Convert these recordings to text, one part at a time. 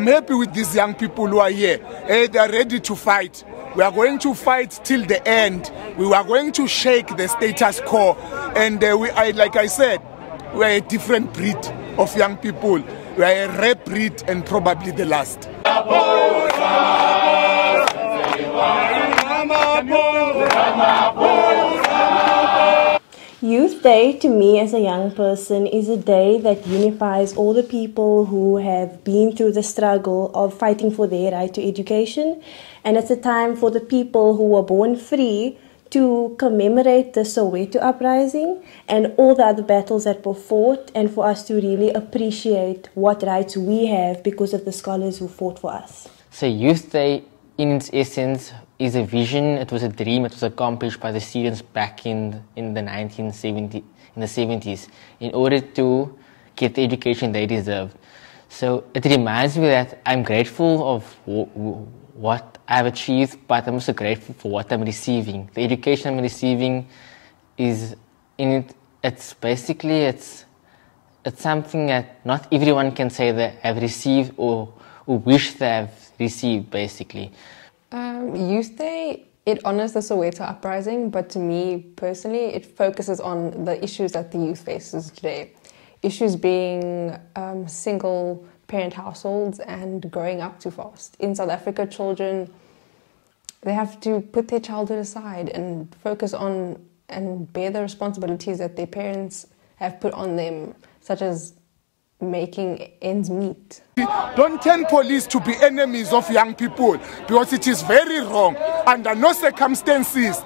I'm happy with these young people who are here. They are ready to fight. We are going to fight till the end. We are going to shake the status quo. And like I said, we are a different breed of young people. We are a rare breed and probably the last. Youth Day, to me as a young person, is a day that unifies all the people who have been through the struggle of fighting for their right to education. And it's a time for the people who were born free to commemorate the Soweto uprising and all the other battles that were fought, and for us to really appreciate what rights we have because of the scholars who fought for us. So Youth Day, in its essence, is a vision. It was a dream. It was accomplished by the students back in the 70s, in order to get the education they deserved. So it reminds me that I'm grateful of what I've achieved, but I'm also grateful for what I'm receiving. The education I'm receiving is it's something that not everyone can say they have received or wish they have received, basically. Youth Day, it honors the Soweto uprising, but to me personally, it focuses on the issues that the youth faces today. Issues being single parent households and growing up too fast. In South Africa, children, they have to put their childhood aside and focus on and bear the responsibilities that their parents have put on them, such as making ends meet. Don't turn police to be enemies of young people, because it is very wrong. Under no circumstances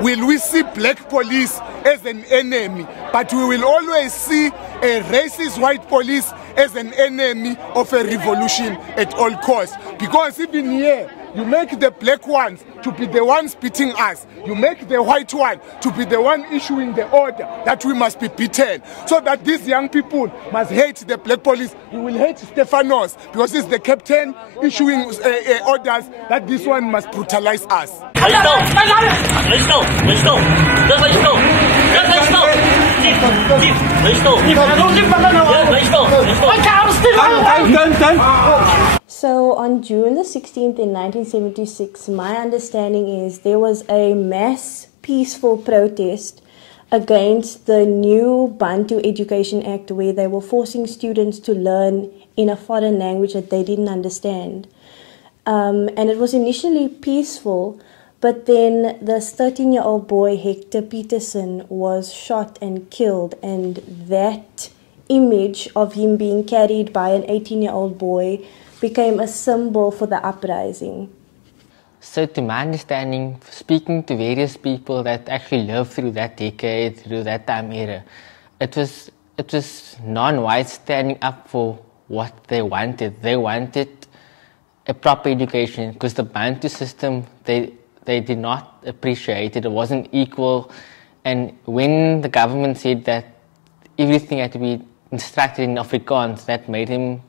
will we see black police as an enemy, but we will always see a racist white police as an enemy of a revolution at all costs. Because even here, you make the black ones to be the ones beating us. You make the white one to be the one issuing the order that we must be beaten. So that these young people must hate the black police. We will hate Stefanos because he's the captain issuing orders that this one must brutalize us. So on June the 16th in 1976, my understanding is there was a mass peaceful protest against the new Bantu Education Act, where they were forcing students to learn in a foreign language that they didn't understand. And it was initially peaceful, but then this 13-year-old boy, Hector Pietersen, was shot and killed, and that image of him being carried by an 18-year-old boy became a symbol for the uprising. So to my understanding, speaking to various people that actually lived through that decade, through that time era, it was non-whites standing up for what they wanted. They wanted a proper education, because the Bantu system, they did not appreciate it. It wasn't equal. And when the government said that everything had to be instructed in Afrikaans, that made him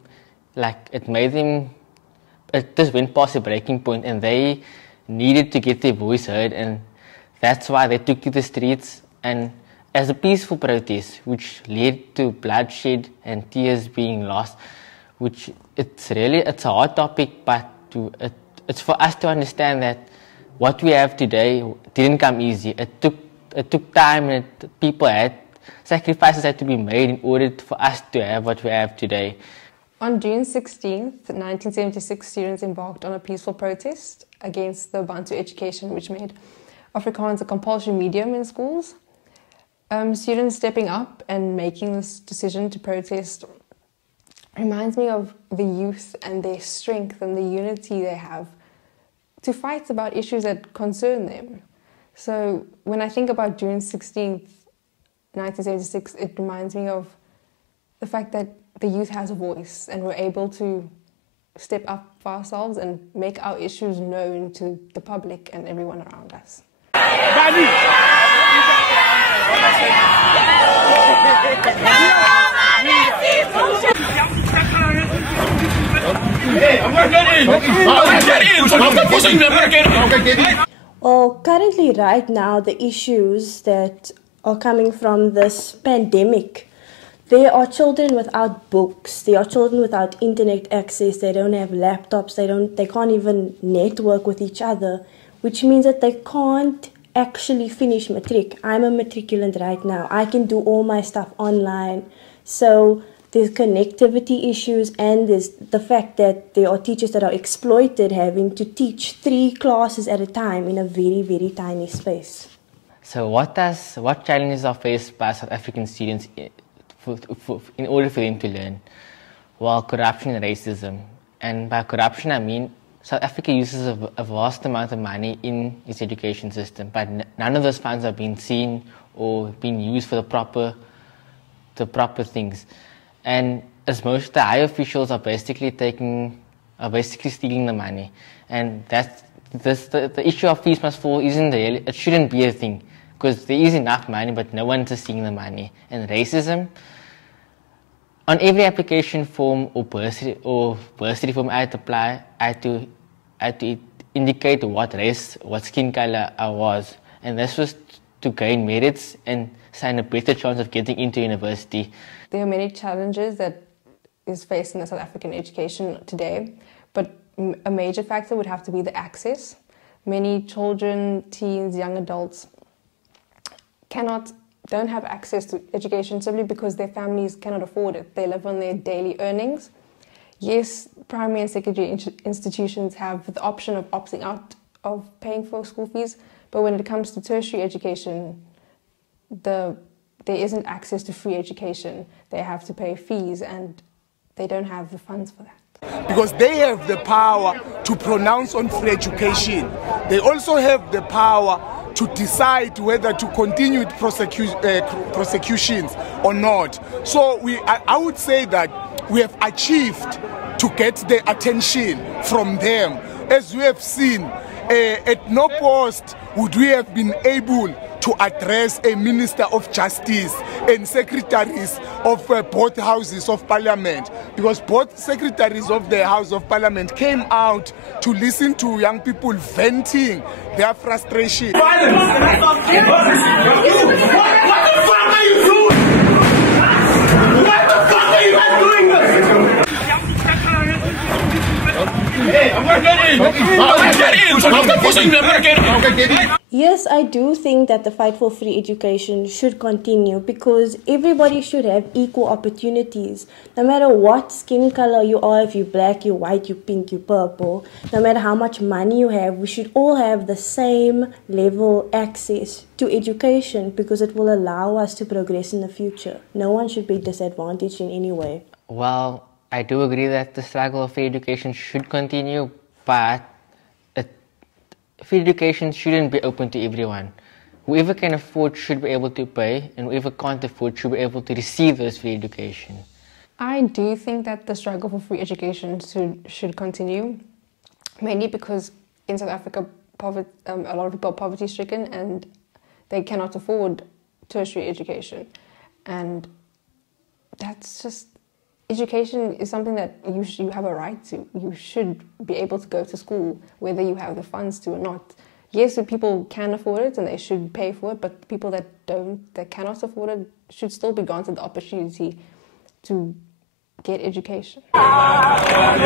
it just went past a breaking point, and they needed to get their voice heard, and that's why they took to the streets, and as a peaceful protest, which led to bloodshed and tears being lost, which it's a hard topic, but it's for us to understand that what we have today didn't come easy. It took time, and sacrifices had to be made in order for us to have what we have today. On June 16th, 1976, students embarked on a peaceful protest against the Bantu education, which made Afrikaans a compulsory medium in schools. Students stepping up and making this decision to protest reminds me of the youth and their strength and the unity they have to fight about issues that concern them. So when I think about June 16th, 1976, it reminds me of the fact that the youth has a voice, and we're able to step up for ourselves and make our issues known to the public and everyone around us. Well, currently, right now, the issues that are coming from this pandemic, There are children without books. There are children without internet access. They don't have laptops. They can't even network with each other, which means that they can't actually finish matric. I'm a matriculant right now. I can do all my stuff online. So there's connectivity issues, and there's the fact that there are teachers that are exploited having to teach 3 classes at a time in a very, very tiny space. So what challenges are faced by South African students in order for them to learn? Well, corruption and racism. And by corruption, I mean South Africa uses a vast amount of money in its education system, but none of those funds are being seen or being used for the proper things. And as most of the high officials are basically stealing the money. And the issue of fees must fall isn't there. It shouldn't be a thing, because there is enough money, but no one's seeing the money. And racism, on every application form or bursary form I had to apply, I had to indicate what race, what skin color I was. And this was to gain merits and stand a better chance of getting into university. There are many challenges that is facing the South African education today, but a major factor would have to be the access. Many children, teens, young adults don't have access to education simply because their families cannot afford it. They live on their daily earnings. Yes, primary and secondary institutions have the option of opting out of paying for school fees, but when it comes to tertiary education, there isn't access to free education. They have to pay fees, and they don't have the funds for that. Because they have the power to pronounce on free education. They also have the power to decide whether to continue with prosecutions or not. So I would say that we have achieved to get the attention from them. As we have seen, at no post would we have been able to address a Minister of Justice and secretaries of both houses of Parliament, because both secretaries of the House of Parliament came out to listen to young people venting their frustration. What the fuck are you doing? What the fuck are you guys doing this? Hey, I'm gonna get in! I'm gonna get in! Yes, I do think that the fight for free education should continue, because everybody should have equal opportunities. No matter what skin color you are, if you're black, you're white, you're pink, you're purple, no matter how much money you have, we should all have the same level access to education, because it will allow us to progress in the future. No one should be disadvantaged in any way. Well, I do agree that the struggle of free education should continue, but free education shouldn't be open to everyone. Whoever can afford should be able to pay, and whoever can't afford should be able to receive this free education. I do think that the struggle for free education should continue, mainly because in South Africa, a lot of people are poverty-stricken and they cannot afford tertiary education. And that's just... Education is something that you have a right to. You should be able to go to school, whether you have the funds to or not. Yes, people can afford it and they should pay for it, but people that cannot afford it should still be granted the opportunity to get education. I'm